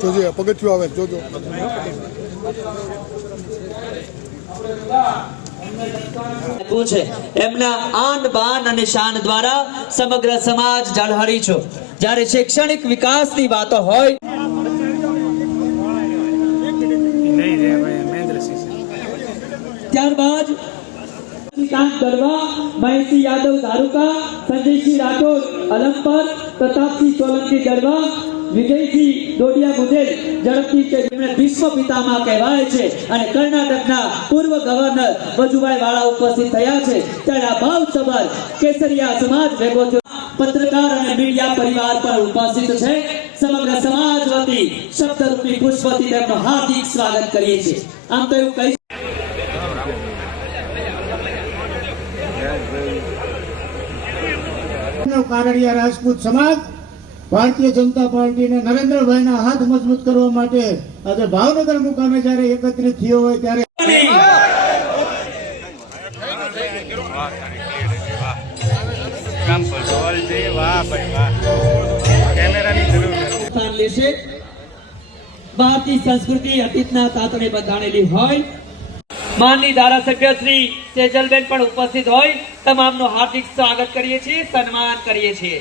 જોજે, પગથિયું આવે, જોજો. આપ્યું છે, એમના આન વાતો હોય ત્યારબાદ ગરવા મહેશી યાદવ ધારુકા સંજયસિંહ રાઠોડ, અલંપર, પ્રતાપસિંહ સોલંકી ગરવા વિજયસિંહ ડોડિયા મુંદેલ ઝડપથી જેમણે વિશ્વ પિતામાં કહેવાય છે. અને કર્ણાટકના પૂર્વ ગવર્નર વજુભાઈ વાળા ઉપસ્થિત થયા છે. ત્યારે આ ભાવસભર કેસરિયા સમાજ ભેગો પત્રકાર અને મીડિયા પરિવાર પર ઉપસ્થિત છે. સમગ્ર સમાજ વતી શબ્દરૂપી પુષ્પથી તેમનો હાર્દિક સ્વાગત કરીએ છીએ. આમ તો એવું કહી કારડિયા રાજપૂત સમાજ ભારતીય જનતા પાર્ટીને નરેન્દ્રભાઈના હાથ મજબૂત કરવા માટે આજે ભાવનગર મુકામે જ્યારે એકત્રિત થયો હોય ત્યારે સંસ્કૃતિ અતીતના તાતણે ઉપસ્થિત હોય. તમામનું હાર્દિક સ્વાગત કરીએ છીએ, સન્માન કરીએ છીએ.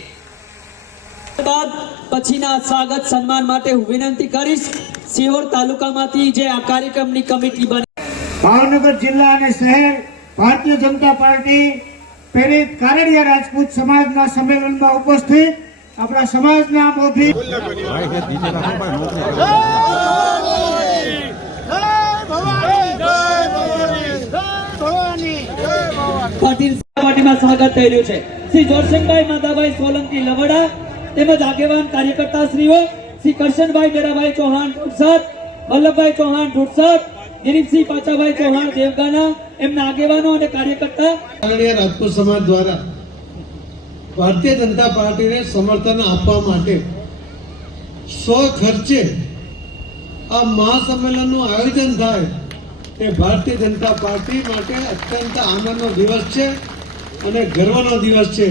ત્યારબાદ પછીના સ્વાગત સન્માન માટે હું વિનંતી કરીશ સિહોર તાલુકામાંથી જે આ કાર્યક્રમની કમિટી બની ભાવનગર જિલ્લા અને શહેર ભારતીય જનતા પાર્ટી પ્રેરિત કારડિયા રાજપૂત સમાજના સંમેલનમાં ઉપસ્થિત. આપણા સમાજના મોભી પાટીલ સભાપતિમાં સ્વાગત થઈ રહ્યું છે. શ્રી જોરસિંહભાઈ માધાભાઈ સોલંકી લવડા તેમજ આગેવાન કાર્યકર્તા શ્રીઓ શ્રી કરશનભાઈ ડેરાભાઈ ચૌહાણ ઢોરસદ વલ્લભભાઈ ચૌહાણ ઢોરસદ દિલીપસિંહ પાચાભાઈ ચૌહાણ દેવગાના, એમના આગેવાનો અને કાર્યકર્તા. રાજપૂત સમાજ દ્વારા ભારતીય જનતા પાર્ટીને સમર્થન આપવા માટે સ્વખર્ચે આ મહાસંમેલનનું આયોજન થાય એ ભારતીય જનતા પાર્ટી માટે અત્યંત આનંદનો દિવસ છે અને ગર્વનો દિવસ છે.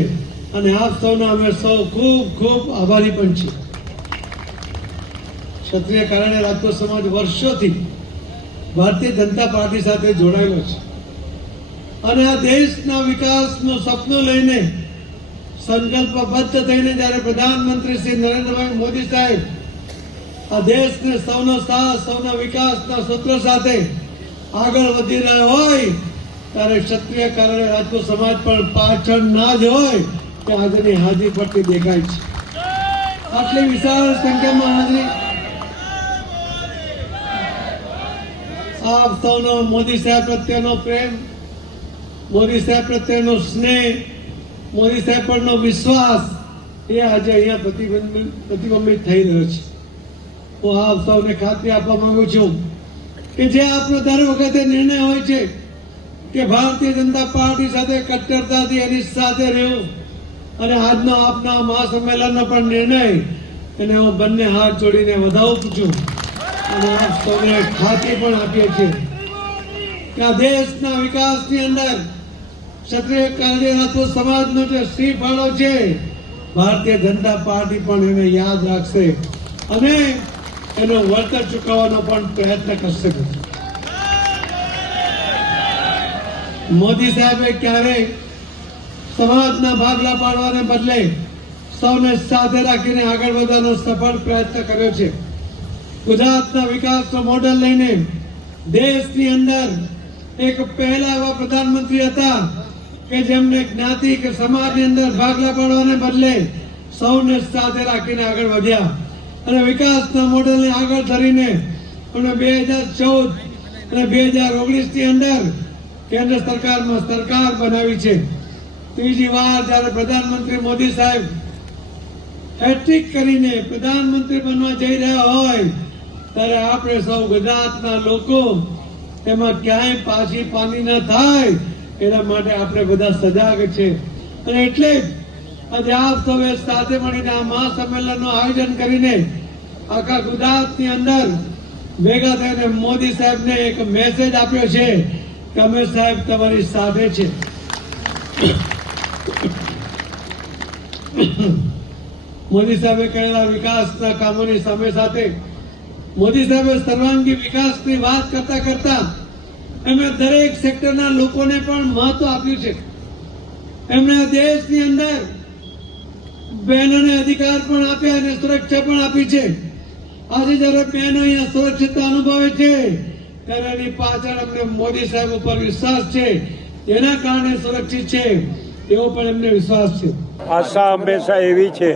અને આપ સૌના અમે સૌ ખૂબ ખૂબ આભારી પણ છીએ. ક્ષત્રિય કારણે રાજકોટ સમાજ વર્ષોથી ભારતીય જનતા પાર્ટી સાથે જોડાયેલો છે. અને આ દેશના વિકાસનું સપનું લઈને સંકલ્પબદ્ધ થઈને જ્યારે પ્રધાનમંત્રી શ્રી નરેન્દ્રભાઈ મોદી સાહેબ આ દેશને સૌનો સાથ, સૌના વિકાસના સૂત્ર સાથે આગળ વધી રહ્યા હોય, ત્યારે ક્ષત્રિય કારણે રાજકોટ સમાજ પણ પાછળ ના જ હોય. કે આજની હાજરી પરથી દેખાય છે. આટલી વિશાળ સંખ્યામાં હાજરી. આપ સૌનો મોદી સાહેબ પ્રત્યેનો પ્રેમ, મોદી સાહેબ પ્રત્યેનો સ્નેહ, મોદી સાહેબ પરનો વિશ્વાસ એ આજે અહીંયા પ્રતિબંધિત પ્રતિબંબિત થઈ રહ્યો છે. હું આપ સૌને ખાતરી આપવા માંગુ છું કે જે આપનો દર વખતે નિર્ણય હોય છે કે ભારતીય જનતા પાર્ટી સાથે કટ્ટરતાથી એની સાથે રહેવું અને આજના આપના મહાસંમેલનનો પણ નિર્ણય એને હું બંને હાથ જોડીને વધાવું છું. અને આપ સૌને ખાતરી પણ આપીએ છીએ કે આ દેશના વિકાસની અંદર ક્ષત્રિય કાર્ય રાજપૂત સમાજનો જે શ્રી ફાળો છે, ભારતીય જનતા પાર્ટી પણ એને યાદ રાખશે અને એનો વળતર ચૂકવવાનો પણ પ્રયત્ન કરશે. મોદી સાહેબે ક્યારેય સમાજના ભાગલા પાડવાને બદલે સૌને સાથે રાખીને આગળ વધવાનો સફળ પ્રયત્ન કર્યો છે. ગુજરાતના વિકાસનો મોડલ લઈને દેશની અંદર એક પહેલા એવા પ્રધાનમંત્રી હતા કે જેમને જ્ઞાતિ કે સમાજની અંદર ભાગલા પાડવાને બદલે સૌને સાથે રાખીને આગળ વધ્યા. અને વિકાસના મોડલને આગળ ધરીને અને બે હજાર ચૌદ અને બે હજાર ઓગણીસની અંદર કેન્દ્ર સરકારમાં સરકાર બનાવી છે. ત્રીજી વાર જ્યારે પ્રધાનમંત્રી મોદી સાહેબ હેટ્રિક કરીને પ્રધાનમંત્રી બનવા જઈ રહ્યા હોય, ત્યારે આપણે સૌ ગુજરાતના લોકો તેમાં ક્યાંય પાછી પાની ન થાય. એના માટે આપણે બધા સજાગ છે. અને એટલે આજે આપ સૌએ સાથે મળીને આ મહાસંમેલનનું આયોજન કરીને આખા ગુજરાતની અંદર ભેગા થઈને મોદી સાહેબને એક મેસેજ આપ્યો છે કે અમે સાહેબ તમારી સાથે છે. મોદી સાહેબે કરેલા વિકાસના કામોની સામે સાથે મોદી સાહેબે સર્વાંગી વિકાસની વાત કરતા કરતા એમણે દરેક સેક્ટરના લોકોને પણ મહત્વ આપ્યું છે. એમણે દેશની અંદર બહેનોને અધિકાર પણ આપ્યા અને સુરક્ષા પણ આપી છે. આજે જ્યારે બહેનો અહીંયા સુરક્ષિતતા અનુભવે છે, ત્યારે એની પાછળ અમને મોદી સાહેબ ઉપર વિશ્વાસ છે. એના કારણે સુરક્ષિત છે, એવો પણ એમને વિશ્વાસ છે. આશા હંમેશા એવી છે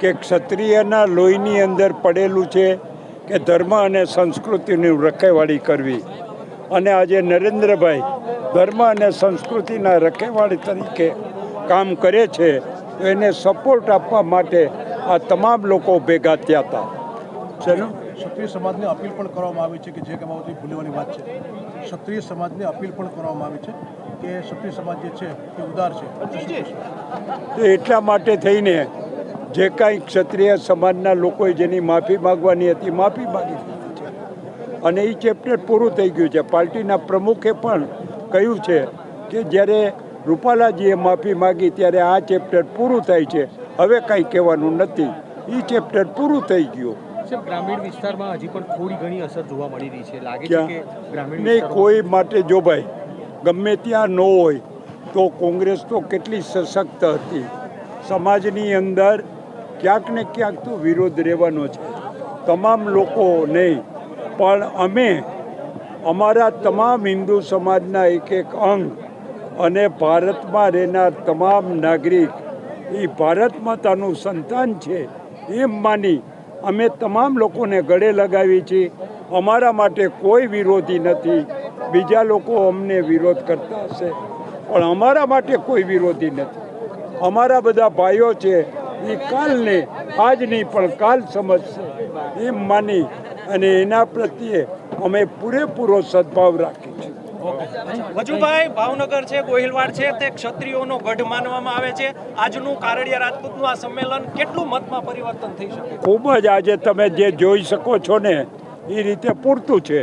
કે ક્ષત્રિયના લોહીની અંદર પડેલું છે કે ધર્મ અને સંસ્કૃતિની રખેવાળી કરવી. અને આજે નરેન્દ્રભાઈ ધર્મ અને સંસ્કૃતિના રખેવાળી તરીકે કામ કરે છે, તો એને સપોર્ટ આપવા માટે આ તમામ લોકો ભેગા થયા હતા. ચલો ક્ષત્રિય સમાજને અપીલ પણ કરવામાં આવી છે કે જે કમાવતી ભૂલવાની વાત છે. ક્ષત્રિય સમાજને અપીલ પણ કરવામાં આવી છે. કે ક્ષત્રિય સમાજ જે છે એ ઉદાર છે? તો એટલા માટે થઈને જે કાંઈ ક્ષત્રિય સમાજના લોકોએ જેની માફી માગવાની હતી માફી માગી છે. અને એ ચેપ્ટર પૂરું થઈ ગયું છે. પાર્ટીના પ્રમુખે પણ કહ્યું છે કે જ્યારે રૂપાલાજીએ માફી માગી ત્યારે આ ચેપ્ટર પૂરું થાય છે. હવે કાંઈ કહેવાનું નથી. એ ચેપ્ટર પૂરું થઈ ગયું. ગ્રામીણ વિસ્તારમાં હજી પણ થોડી ઘણી અસર જોવા મળી રહી છે. લાગે છે કે ગ્રામીણ નહીં કોઈ માટે જો ભાઈ ગમે ત્યાં ન હોય, તો કોંગ્રેસ તો કેટલી સશક્ત હતી. સમાજની અંદર ક્યાંક ને ક્યાંક તો વિરોધ રહેવાનો છે. તમામ લોકો નહીં, પણ અમે, અમારા તમામ હિન્દુ સમાજના એક એક અંગ અને ભારતમાં રહેનાર તમામ નાગરિક એ ભારત માતાનું સંતાન છે, એમ માની અમે તમામ લોકોને ગળે લગાવી છીએ અમારા માટે કોઈ વિરોધી નથી. બીજા લોકો અમને વિરોધ કરતા હશે. પણ અમારા માટે કોઈ વિરોધી નથી. અમારા બધા ભાઈઓ છે એ કાલને આજ નહીં પણ કાલ સમજશે. એમ માની અને એના પ્રત્યે અમે પૂરેપૂરો સદભાવ રાખીએ છીએ. વજુભાઈ ભાવનગર છે ગોહિલવાડ છે તે ક્ષત્રિયોનો ગઢ માનવામાં આવે છે. આજનું કારડિયા રાજપૂતનું આ સંમેલન કેટલું મતમાં પરિવર્તન થઈ શકે? ખૂબ જ આજે તમે જે જોઈ શકો છો ને એ રીતે પૂરતું છે.